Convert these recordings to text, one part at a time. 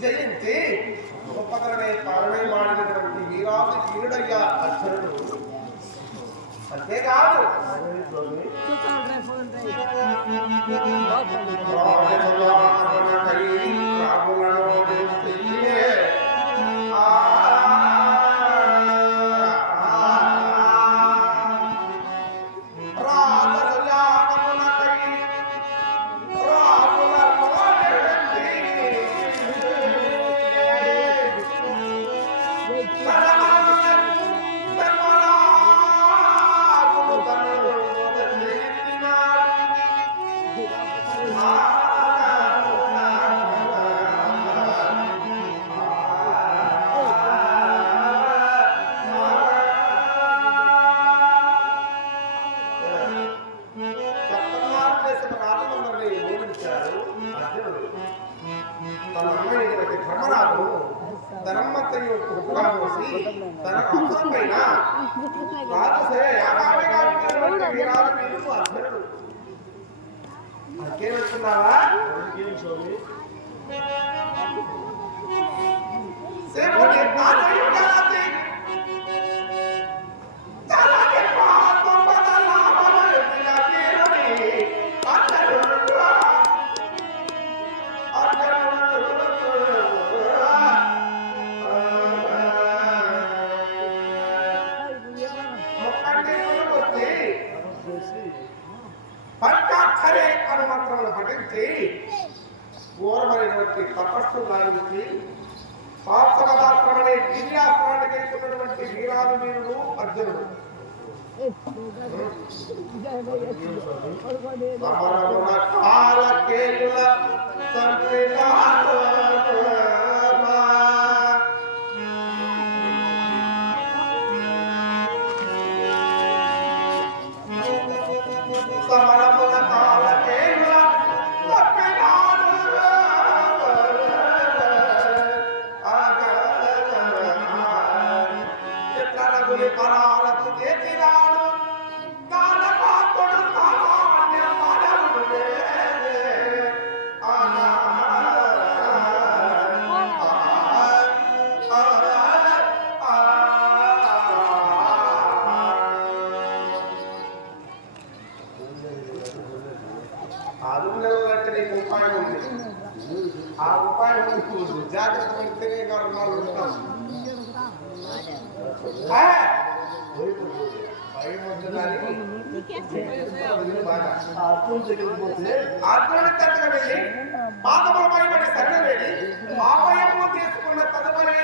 జయించి గొప్పతననే పాలనే మాడినటువంటి వీరాది వీరుడయ్య అర్జునుడు. అంతేకాదు ధర్మత్తయ్య కుప్పగా పోసి తన అవసరం పైన అకేస్తున్నావా పంచాక్షరే అను మంత్రములు పఠించి ఘోరమైనటువంటి తపస్సు గావించి పార్థవదాత్రమనే దివ్యాస్త్రాన్ని గెలుచుకున్నటువంటి వీరాలు వీరుడు అర్జునుడు. ఆ ఉపాయం జాగ్రత్త పడితేనే అర్జునుడి తట్టుగా వెళ్ళి పాదముల పైబడి సరణవేడి పాపయము తీసుకున్న తదుపరి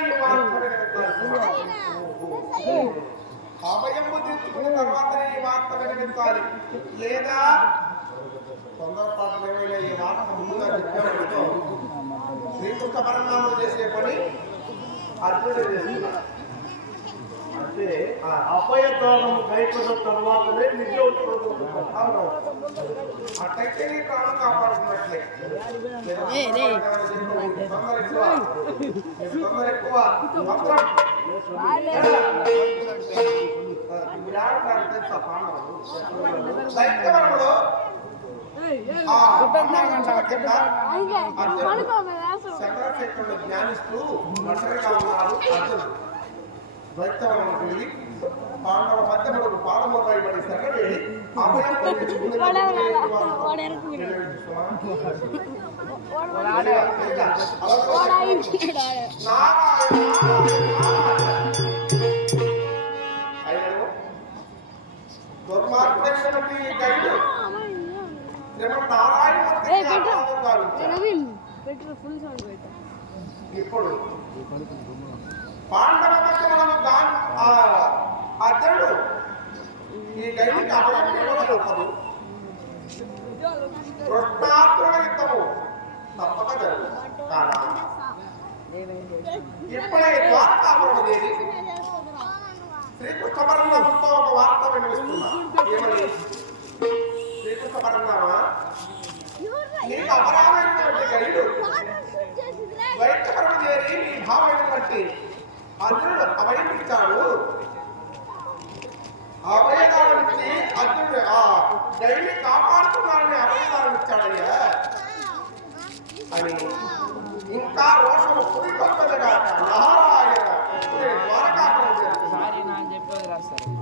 పాపయము తీసుకున్న తర్వాతనే ఈ వార్త వినిపించాలి. లేదా తొందరపాటు వేళ ఈ వార్త ముందుగా చెప్పాడు శ్రీకృష్ణ పరిణామం చేసే పని అర్జునుడు చేస్తున్నారు. అంటే అభయదానము కైకొన్న తర్వాతనే నిజం అట్టయితే నీ ప్రాణం కాపాడుతున్నట్లే. తొందర ఎక్కువ మాత్రం దైత్యవరముడు చంద్రశేఖరుడు జ్ఞానిస్తూ ఒంటరిగా ఉన్నాడు అర్జునుడు. ద్వైతవనం వెళ్ళి పాండవ మధ్యముడు పాదముల పైబడి సగడి దుర్మార్గమైనటువంటి గైడు శ్రీమన్నారాయణమూర్తికి పెట్టు ఆరాధన గావించాడు. నవీన్ పెట్టు ఫుల్ సౌండ్ పెట్టు ఇప్పుడు పాండవ పక్షములను అతడు ఈ గైడికి అభయం ఇవ్వగలుగుతాడు. కృష్ణార్జున యుద్ధము తప్పక జరుగు కాదా ఇప్పుడే ద్వారకాపురం చేసి శ్రీకృష్ణ పరమాత్మతో ఒక వార్త వినిపిస్తున్నా. ఏమని? శ్రీకృష్ణ పరమాత్మ నీకు అపరామైనటువంటి గైడు వైద్యపరం చేరి నీ భావమైనటువంటి అర్జునుడు అభయం ఇచ్చాడు. అభయదానం ఇచ్చి అర్జునుడు ఆ గైడిని కాపాడుతున్నాడని అభయదానం ఇచ్చాడయ్యా అని ఇంకా రోషము పురికొత్తగా నారాయణ ద్వారకాపురం సారీ నా అని చెప్పేది రాస్తారు.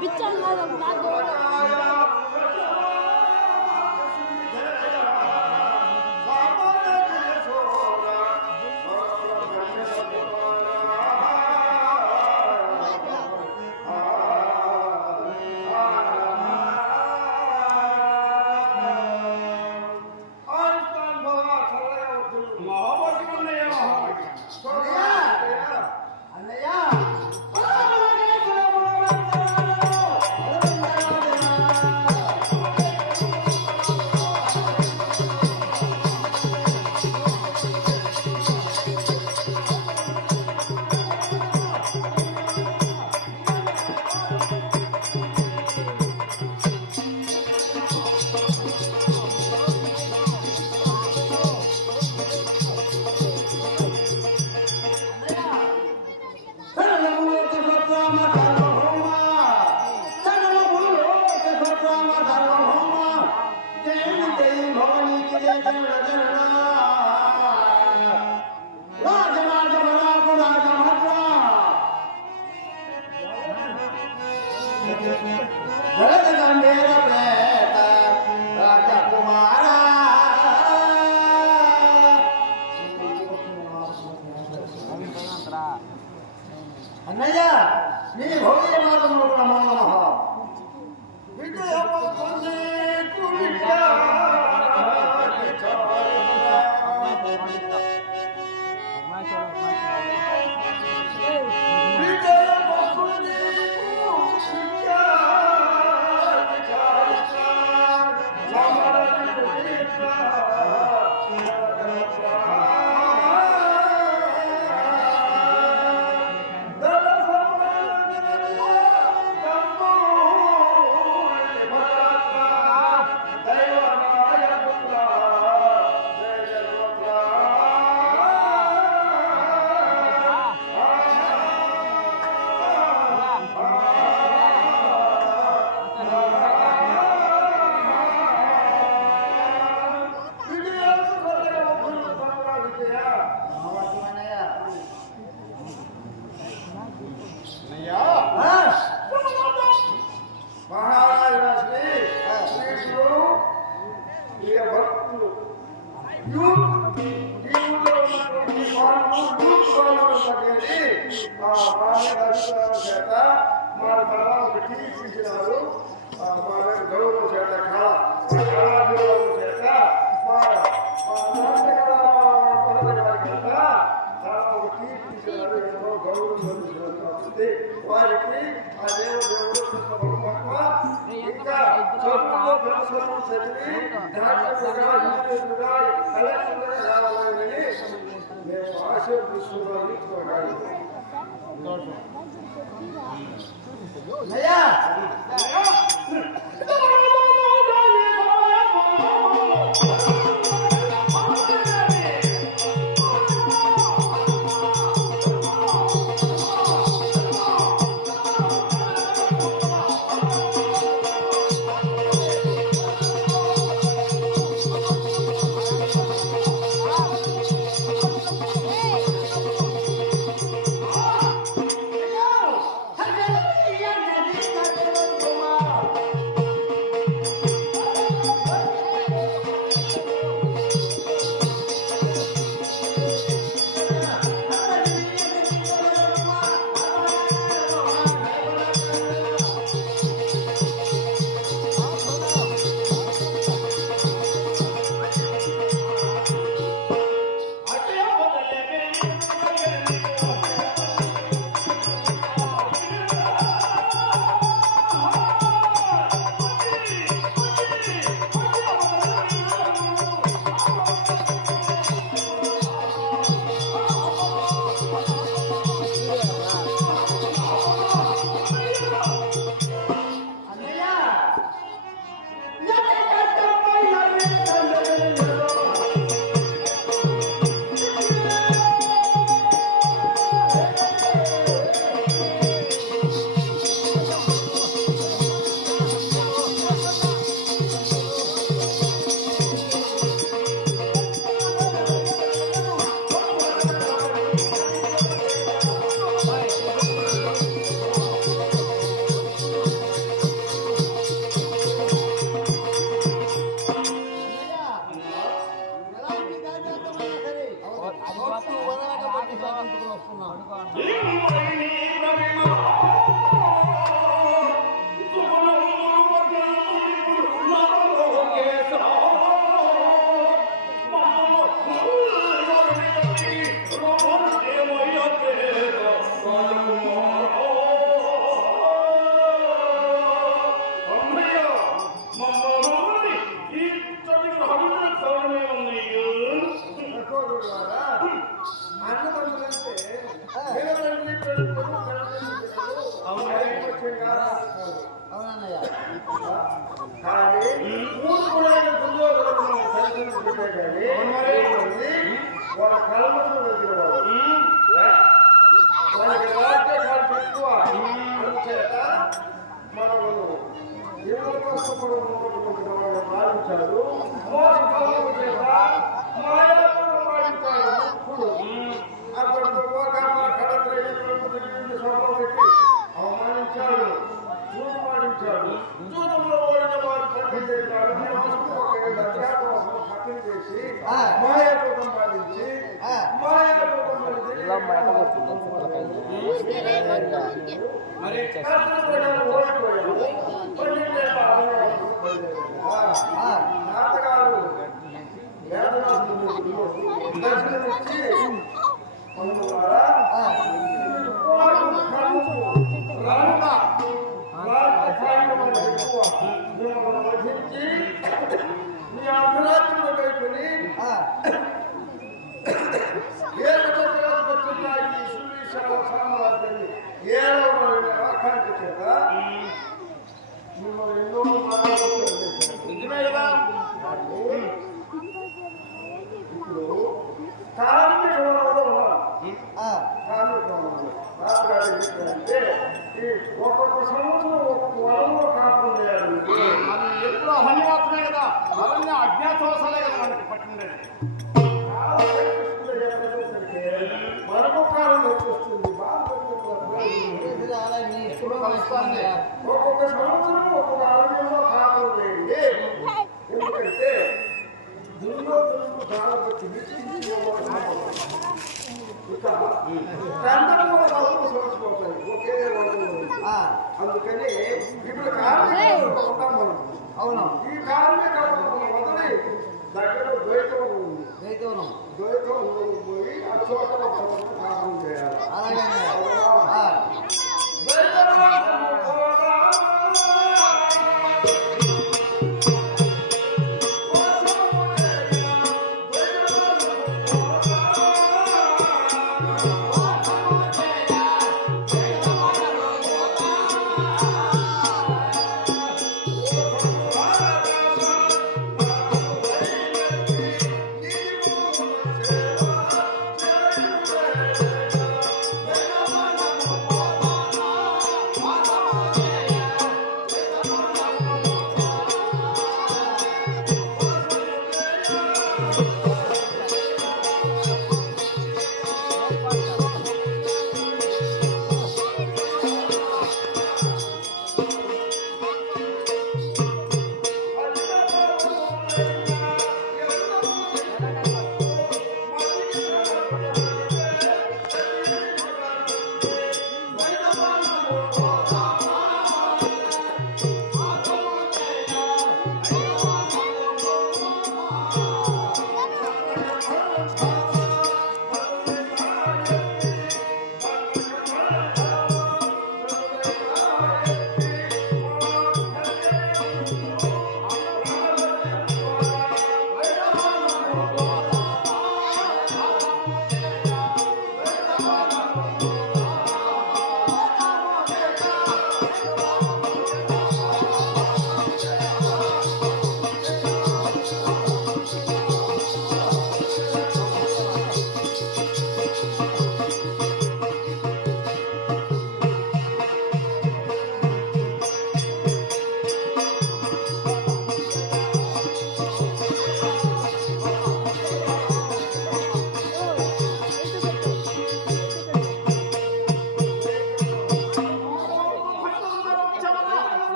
బిచ్చం కాదు నా దేవుడు అన్నయ్య నీ భౌతిక మార్గంలో నమో నమః విజయ పొంది గౌరవం చేత కళాభిమానం చేత వారికి ఆ దేవుడు ఇంకా చదువులో ప్రదర్శనలు చదివి డాక్టర్లుగా ఇంజనీర్లుగా కలెక్టర్లుగా రావాలని మేము ఆశీర్వదిస్తున్నాము. కానీ వాళ్ళ కల్మషం దగ్గర వాళ్ళకి రాజ్య కాల్పు ఎక్కువ అందుచేత మనము ఎవరు కష్టపడి ఉన్నటువంటి వాళ్ళు పాలించాడు మోసపోవడం చేత మాయాలను పాలించాడు ఇప్పుడు అక్కడ పెట్టి అవమానించాడు చూడు పాటించాడు చూడంలో ఓడిన వారు పండించాడు పక్కన చేసి మాయాటూటం పాలించి మాయాటూటం మరి నాటకాలు దర్శనమిచ్చి నీ అర్ధరాత్రులు వైపుని ఈ సువిశాల సామ్రాజ్యాన్ని ఏడవ ఆకాంక్ష చేత మిమ్మల్ని ఎన్నో నిజమే కదా ఇప్పుడు కార్మిక వనంలో ఉన్నారు కార్మిక వనంలో అంటే ఈ ఒక్కొక్క సంవత్సరం ఒక్కొక్క వనంలో కాపురం చేయాలి మనం ఎప్పుడు అవన్నీ మాత్రమే కదా అవన్నీ అజ్ఞాతవాసాలే కదా మనకి పట్టిండేది మరొకాలం వచ్చేస్తుంది ఒక్కొక్క సంవత్సరం ఒక్కొక్క అరణ్యంలో కాపురం చేయండి ఎందుకంటే దుర్యోధనుడు కాలం వచ్చింది ఇక తండ్రి కూడా సంవత్సరం ఒకే అందుకని ఇప్పుడు కార్మికులు ఉంటాం మనం అవును ఈ కార్మికులు వదిలి దగ్గర ద్వైతం ఉంది ద్వైతం పోయి ఆ చోట కాపురం చేయాలి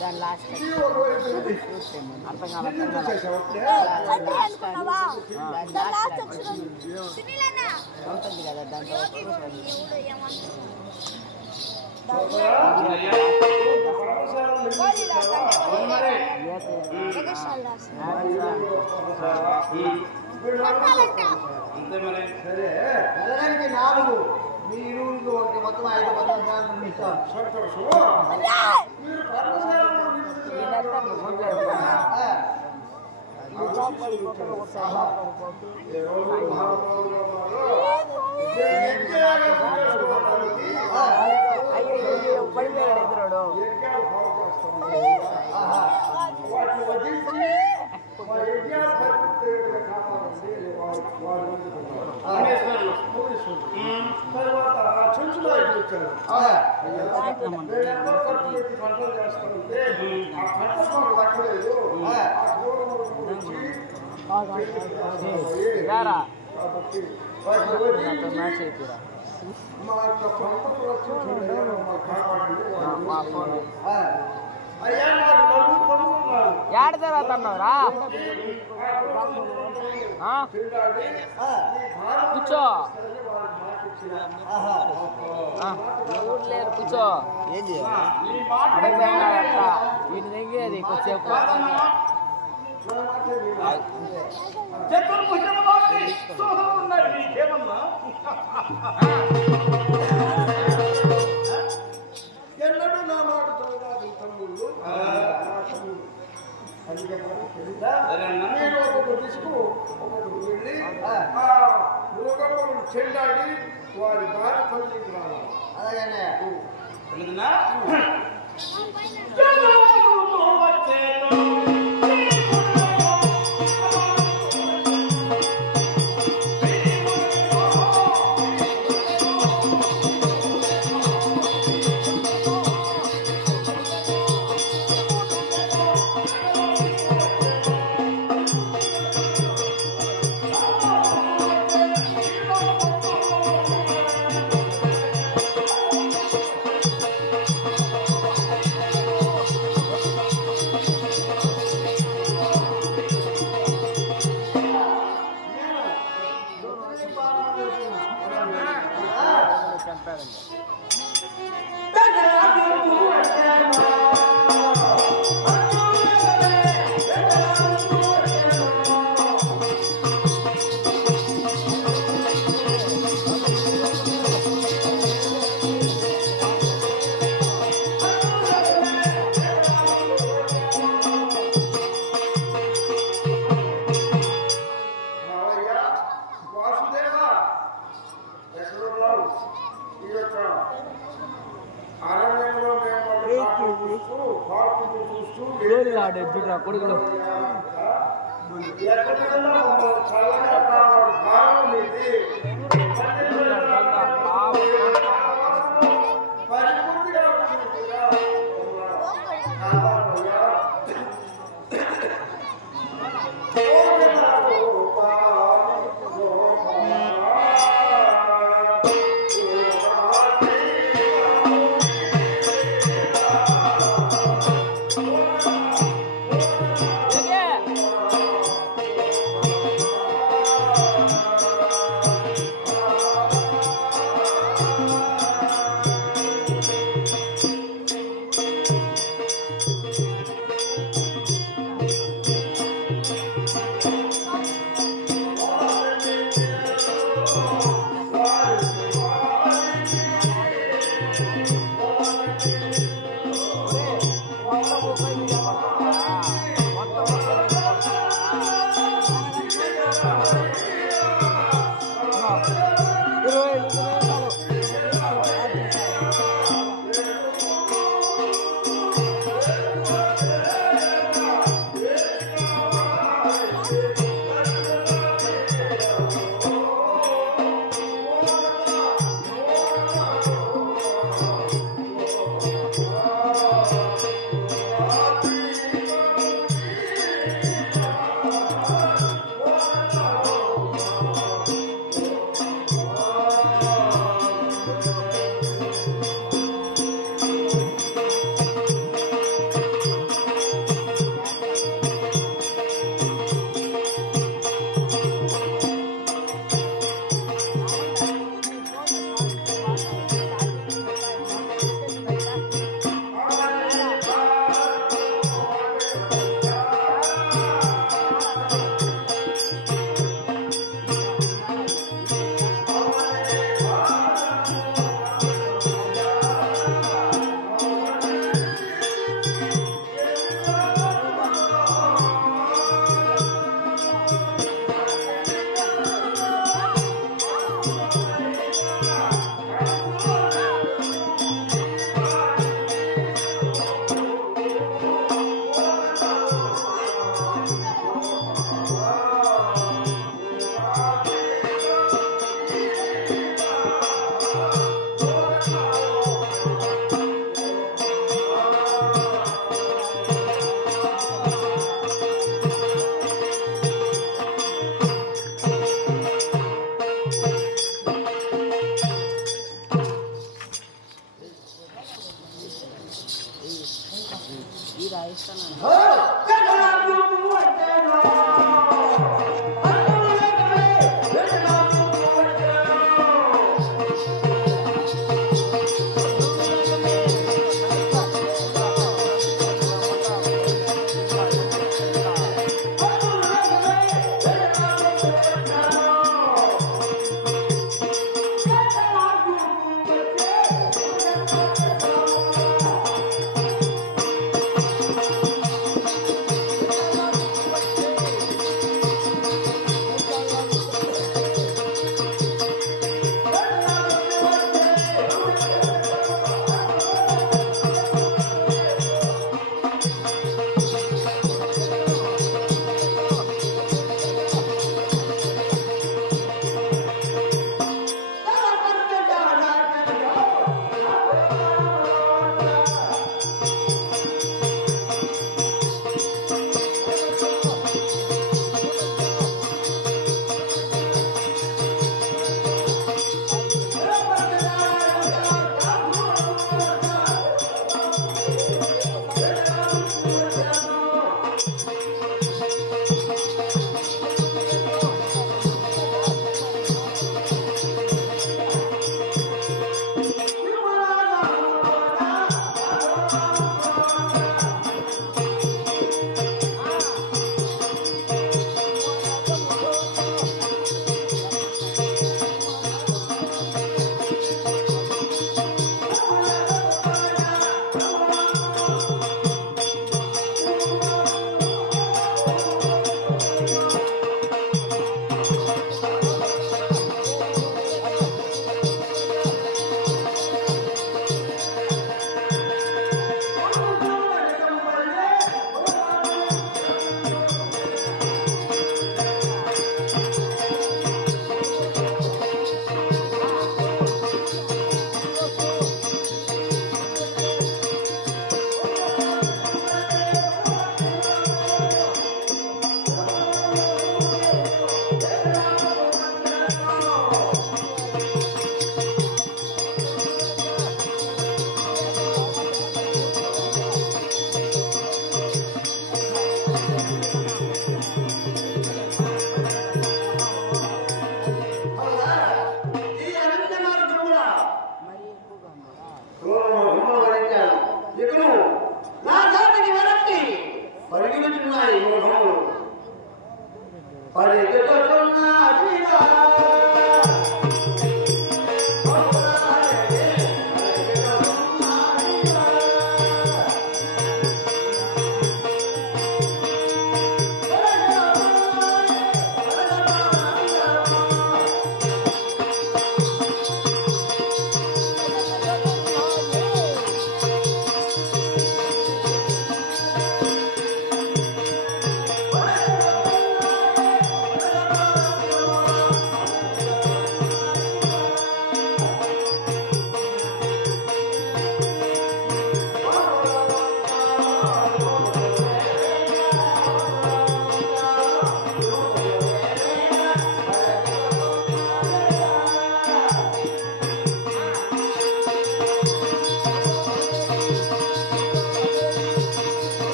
దాని లాస్ట్ అర్థం కదా దాంట్లో సరే వెళ్ళడానికి 4 మీరు మొత్తం 5 మంది ఇస్తాం. అయ్యో పడిపోయాడు ఎదురుడు తర్వాత చెంచులో వచ్చారు కంట్రోల్ చేస్తారంటే ఆ కంట్రోల్ దక్కలేదు మా యొక్క అయ్యా నాకు నలుగురు కొనుక్కున్నారు ఏడు తర్వాత అన్నావురా కూర్చో ఎవరు లేరు కూర్చో అడగ వీటి దగ్గర కొద్దిసేపు ఎన్నడూ నా మాట చదవాలి తమ్ముళ్ళు నేను ఒక్కొక్క దిశకు ఒక్కొక్కరు వెళ్ళి ఆ మృగములను చెండాడి వారి భార్య తల్లికి రావాలి. అలాగనే చంపాడండి వాసుదేవ ఎక్కడున్నావు? ఈ యొక్క అరణ్యంలో మేము చూస్తూ పార్కులు చూస్తూ కొడుకులు ఎక్కడికన్నా చల్లగా కావాలి భావం ఇది పరిపూర్తిగా ఉంటుందిగా. ఈ ముఖములు పరిగెత్తుతున్నదిరా.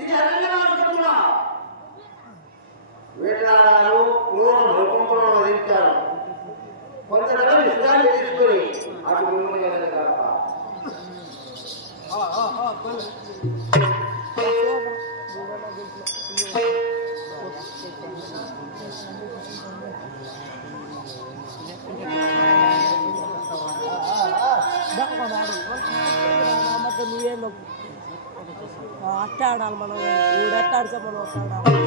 ఇది అరణ్యమార్గమున వేటగాడారు, క్రూరులు భూకంపంలో వధించారు. కొంతకాలం విశ్రాంతి తీసుకొని అటు ముందుకు వెళ్ళదు కాక నువ్వేం అట్ట ఆడాలి మనం ఊడు ఎట్ట ఆడితే మనం అట్ట ఆడాలి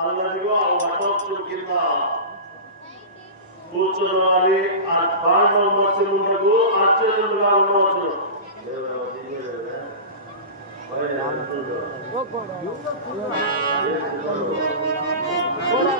అన్నదిగో ఆ వటోత్సవం కింద కూర్చోవాలి. ఆ పాండవ మత్స్యములకు అర్చనులుగా ఉండవచ్చు. కూడా